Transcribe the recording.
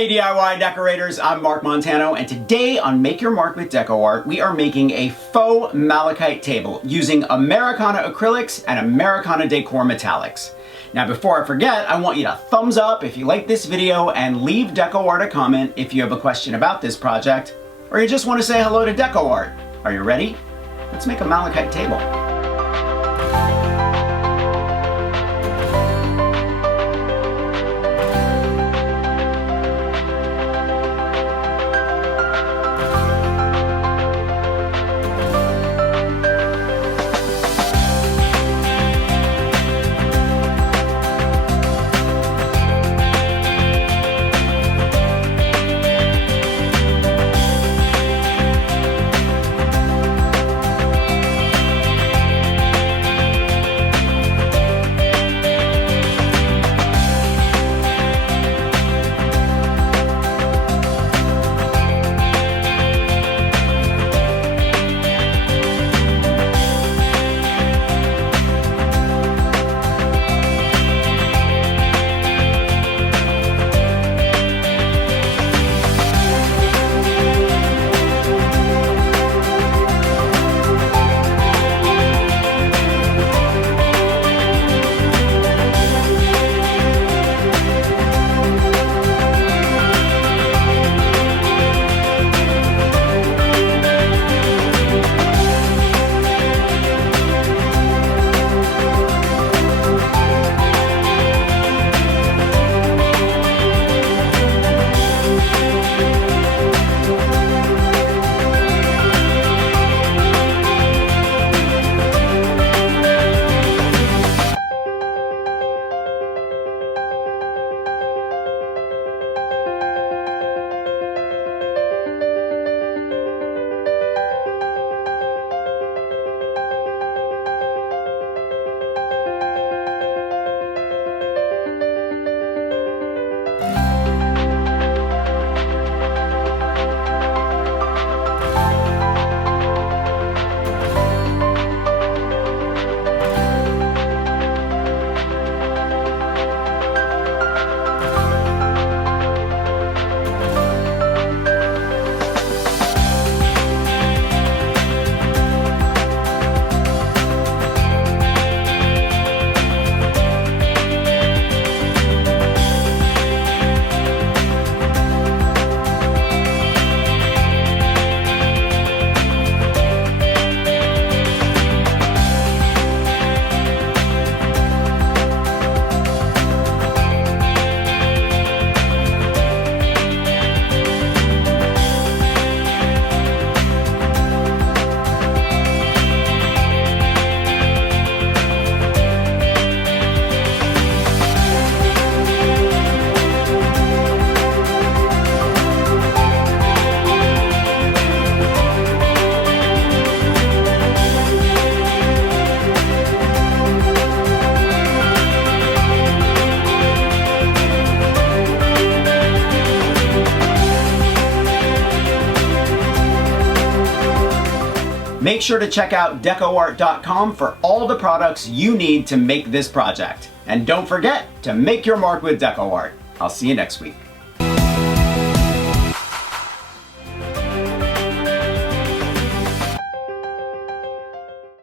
Hey DIY decorators, I'm Mark Montano, and today on Make Your Mark with DecoArt, we are making a faux malachite table using Americana Acrylics and Americana Decor Metallics. Now before I forget, I want you to thumbs up if you like this video and leave DecoArt a comment if you have a question about this project, or you just want to say hello to DecoArt. Are you ready? Let's make a malachite table. Make sure to check out DecoArt.com for all the products you need to make this project. And don't forget to make your mark with DecoArt. I'll see you next week.